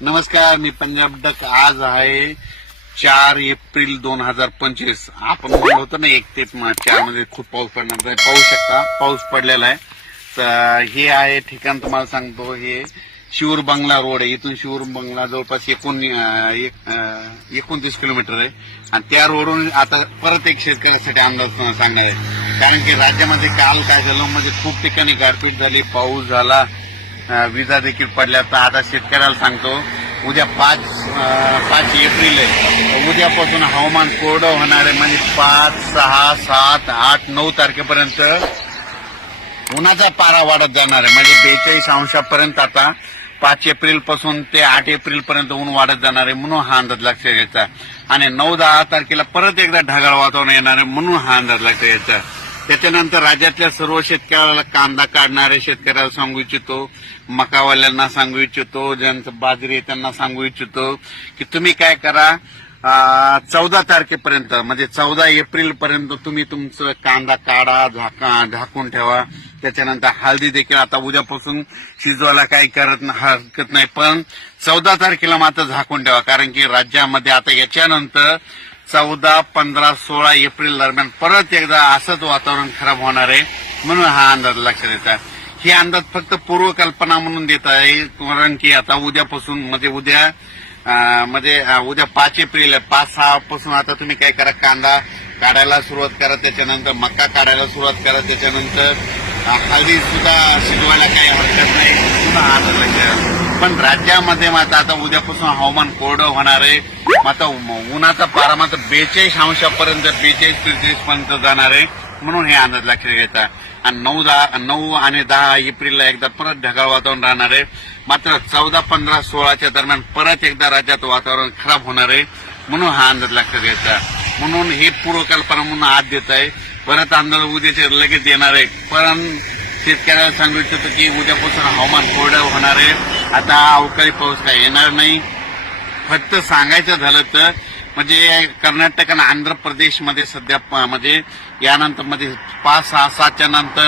नमस्कार मी पंजाब डक. आज आहे चार एप्रिल दोन हजार पंचवीस. आपण म्हणलं होतं ना एक ते चारमध्ये खूप पाऊस पडणार आहे. पाहू शकता पाऊस पडलेला आहे. तर हे आहे ठिकाण तुम्हाला सांगतो. हे शिवर बंगला रोड आहे. इथून शिवर बंगला जवळपास एकोण एक- एकोणतीस किलोमीटर आहे. आणि त्या रोडवरून आता परत एक शेतकऱ्यासाठी अंदाज सांगणार आहे. कारण की राज्यामध्ये काल काय झालं? म्हणजे खूप ठिकाणी गारपीट झाली पाऊस झाला. विजा देखील पडल्या तर आता शेतकऱ्याला सांगतो उद्या पाच पाच एप्रिल आहे. उद्यापासून हवामान कोरडं होणार आहे. म्हणजे पाच सहा सात आठ नऊ तारखेपर्यंत उन्हाचा पारा वाढत जाणार आहे. म्हणजे बेचाळीस अंशापर्यंत आता पाच एप्रिलपासून ते आठ एप्रिल पर्यंत ऊन वाढत जाणार आहे म्हणून हा अंदाज लक्षात घ्यायचा आणि नऊ दहा तारखेला परत एकदा ढगाळ वातावरण येणार आहे म्हणून हा अंदाज लक्षात घ्यायचा त्याच्यानंतर राज्यातल्या सर्व शेतकऱ्याला कांदा काढणाऱ्या शेतकऱ्याला सांगू इच्छितो मकावाल्यांना सांगू इच्छितो ज्यांचं बाजरी आहे त्यांना सांगू इच्छितो की तुम्ही काय करा चौदा तारखेपर्यंत म्हणजे चौदा एप्रिल पर्यंत तुम्ही तुमचं कांदा काढा झाका झाकून ठेवा. त्याच्यानंतर हळदी देखील आता उद्यापासून शिजवायला काही करत हरकत नाही. पण चौदा तारखेला मात्र झाकून ठेवा कारण की राज्यामध्ये आता याच्यानंतर चौदा पंधरा सोळा एप्रिल दरम्यान परत एकदा असंच वातावरण खराब होणार आहे म्हणून हा अंदाज लक्षात येतात हे अंदाज फक्त पूर्वकल्पना म्हणून देत आहे कारण की आता उद्यापासून म्हणजे उद्या म्हणजे उद्या पाच एप्रिल आहे. पाच सहा पासून आता तुम्ही काय करा कांदा काढायला सुरुवात करा त्याच्यानंतर मका काढायला सुरुवात करा त्याच्यानंतर हळदी सुद्धा शिजवायला काही हरकत नाही. पुन्हा हा अंदाज लक्षात पण राज्यामध्ये मात्र आता उद्यापासून हवामान कोरडं होणार आहे. मात्र उन्हाचा पारा मात्र बेचाळीस अंशापर्यंत बेचाळीस त्रेचाळीस पर्यंत जाणार आहे. म्हणून हे अंदाज लक्षात घ्यायचा. आणि नऊ दहा नऊ आणि दहा एप्रिलला एकदा परत ढगाळ वातावरण राहणार आहे. मात्र चौदा पंधरा सोळाच्या दरम्यान परत एकदा राज्यात वातावरण खराब होणार आहे. म्हणून हा अंदाज लक्षात घ्यायचा. म्हणून हे पूर्वकल्पना म्हणून आत देत आहे. परत अंदाज उद्याचे लगेच येणार आहे. पण शेतकऱ्याला सांगू इच्छितो की उद्यापासून हवामान कोरडं होणार आहे. आता अवकाळी पाऊस काय येणार नाही. फक्त सांगायचं झालं तर म्हणजे कर्नाटक आणि आंध्र प्रदेशमध्ये सध्या प- म्हणजे यानंतरमध्ये पाच सहा सातच्या नंतर